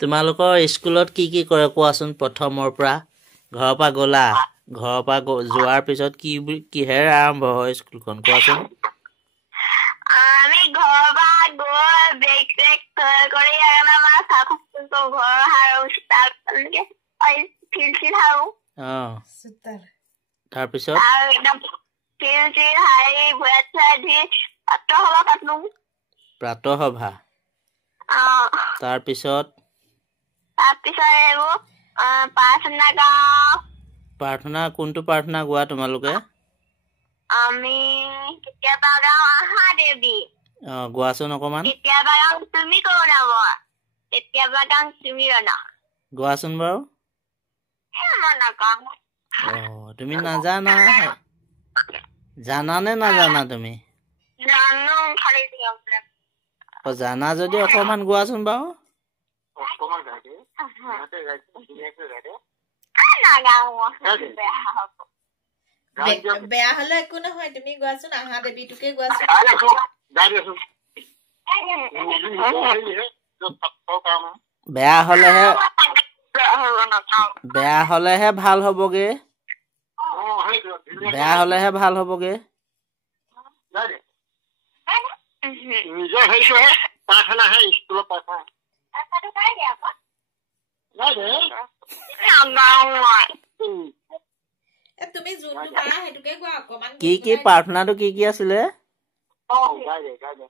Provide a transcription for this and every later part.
তোমালোকৰ স্কুলত কি কি কৰে কোৱাচোন প্ৰথমৰ পৰা ঘৰৰ পৰা গলা ঘৰৰ পৰা যোৱাৰ পিছত কিহেৰে আৰম্ভ হয় স্কুলখন কোৱাচোন আমি ঘৰৰ পৰা গৈ বেগ চেক কৰি আমাৰ চাফা ঘৰ হাৰো ফিল্ড হাৰো তাৰপিছত প্ৰাতঃসভা তাৰপিছত এইবোৰ প্ৰাৰ্থনা গাওঁ প্ৰাৰ্থনা কোনটো প্ৰাৰ্থনা গোৱা তোমালোকে আমি কেতিয়াবা গাওঁ আহা দেৱী গোৱাচোন অকমান কেতিয়াবা গাওঁ তুমি কৰোণাব কেতিয়াবা গাওঁ তুমি ৰনা গোৱাচোন বাৰু তুমি নাজানা জানানে নাজানা তুমি জানা যদি অকমান গোৱাচোন বাৰু বেয়া হলে একো নহয় তুমি গোৱাচোন আহা দেৱীটোকে গোৱাচোন বেয়া হলেহে ভাল হবগে বেয়া হলেহে ভাল হবগে নিজৰ হেৰিটোহে প্ৰাৰ্থনা হে স্কুলৰ প্ৰাৰ্থনা তুমি যোনটো পাৰা সেইটোকে গোৱা অকমান কি প্ৰাৰ্থনাটো কি আছিলে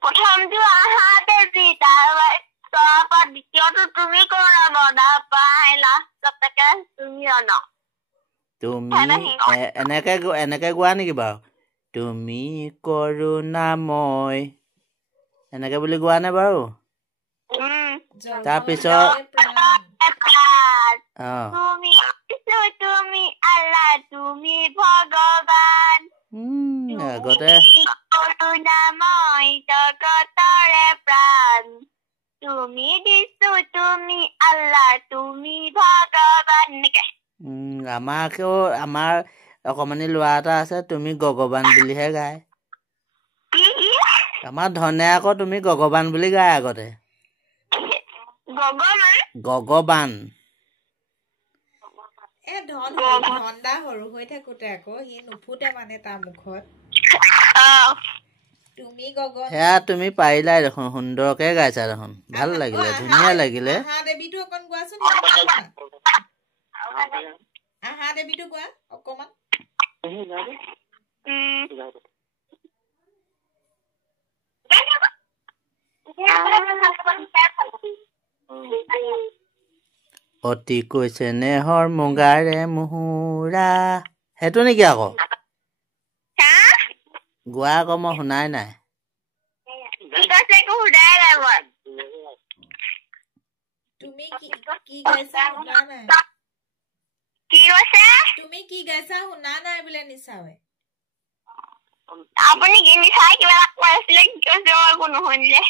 প্ৰথমটো আহা দেৱী তাৰপৰা দ্বিতীয়টো তুমি কৰাব তাৰপৰা লাষ্টলৈকে তুমি ৰনা তুমি এনেকে গোৱা নেকি বাৰু তুমি কৰুণাময় এনেকে বুলি গোৱা নে বাৰু তাৰপিছত তুমি আল্লাহ তুমি ভগৱান আগতে কৰুণাময় জগতৰে প্ৰাণ তুমি দিছো তুমি আল্লাহ তুমি ভগৱান আমাৰ অকমানি ল'ৰা এটা আছে তুমি ভগৱান বুলিহে গায় আমাৰ ধনে আকৌ তুমি ভগৱান বুলি গায় আগতে ভগৱান ধন্দা সৰু হৈ থাকোতে আকৌ সি নুফুটে মানে তাৰ মুখত তুমি সেয়া তুমি পাৰিলাই দেখোন সুন্দৰকে গাইছা দেখোন ভাল লাগিলে ধুনীয়া লাগিলে আহা দেৱীটো অকণ গোৱাচোন আহা দেৱীটো গোৱা অকমান অতি কৈছে নেহৰ মুগাৰে মুহুৰা সেইটো নেকি আকৌ গোৱা আকৌ মই শুনাই নাই তুমি কি গাইছা শুনা নাই তুমি কি গাইছা শুনা নাই বোলে নিচাৱে আপুনি কি নিচাই কিবা কৈছিলে কি কৈছে একো নুশুনিলে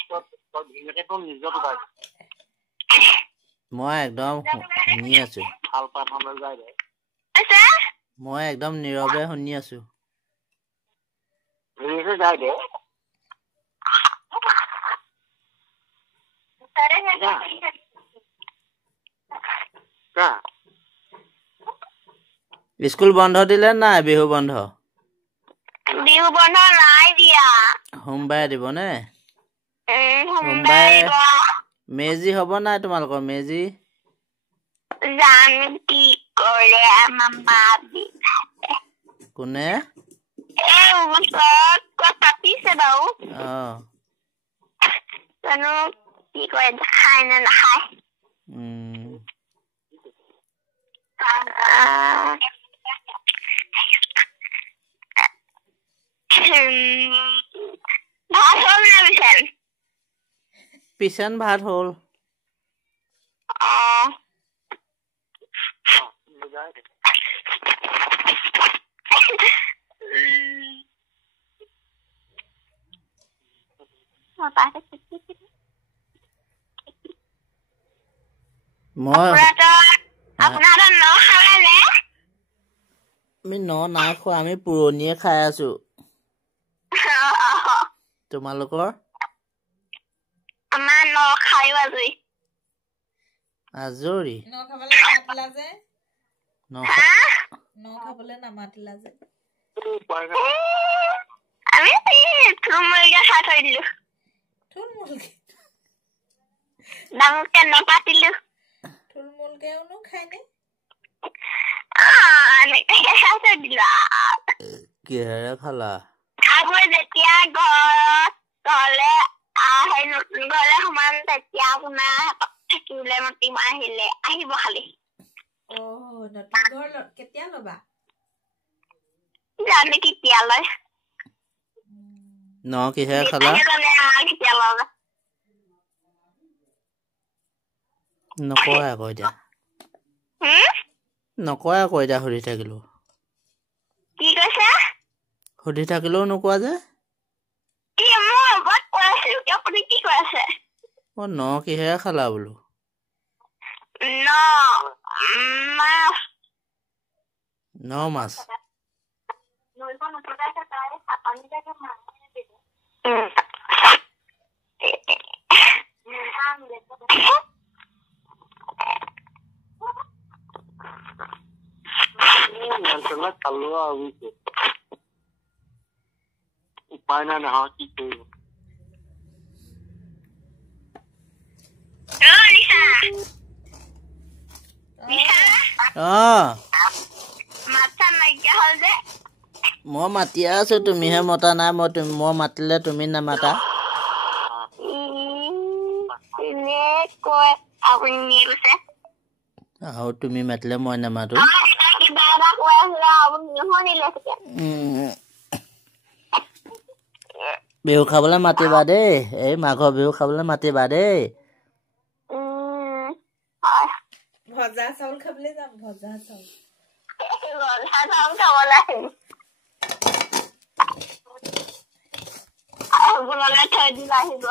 মই একদম শুনি আছো মই একদম নীৰৱে শুনি আছো স্কুল বন্ধ দিলে নাই বিহু বন্ধ নাই দিয়া সোমবাৰে দিব নে সোমবাৰে মেজি হ'ব নাই তোমালোকৰ মেজি জানো কি কৰে কোনে পাতিছে বাৰু জানো কি কৰে খায় নে নাখায় ভাত হ'ল নে পিছেন ভাত হ'ল মই আপনারা ন খাবে নে আমি নাই খোৱা আমি পুৰণিয়ে খাই আছো তোমালোকৰ আমাৰ ন খাই বাজুই আজৰি ন খাবলৈ নামাতিলা যে ন খাবলৈ নামাতিলা যে আমি থুলমূলকে খাই থৈ দিলো থুলমূলকে ডাঙৰকে নাপাতিলো থুলমূলকেওনো খায়নে এনেকে খাই থৈ দিলো কিহেৰে খালা আগৰ যেতিয়া ঘৰলে আহে নতুন ঘৰলে সোমাম তেতিয়া আপোনাৰ থাকিলে মাতিম আহিলে আহিব খালি নতুন ঘৰ কেতিয়া ল'বা জানে কেতিয়া লয় কিহেৰে খালা কেতিয়া লয় নকয় আকৌ এতিয়া সুধি থাকিলো কি কৈছে সুধি থাকিলেও নোকোৱা যে কি মোৰ আগত কৈ আছিলো কি আপুনি কি কৈ আছে কিহেৰে খালা বোলো মাছ খালো আৰু উপায় নাই নহয় কি কৰিব মই মাতিয়ে আছো তুমিহে মতা নাই মই মাতিলে তুমি নামাতা আৰু তুমি মাতিলে মই নামাতো বিহু খাবলৈ মাতিবা দেই এই মাঘৰ বিহু খাবলৈ মাতিবা দেই ভজা চাউল খাবলৈ যাম ভজা চাউল থৈ দিবা আহিব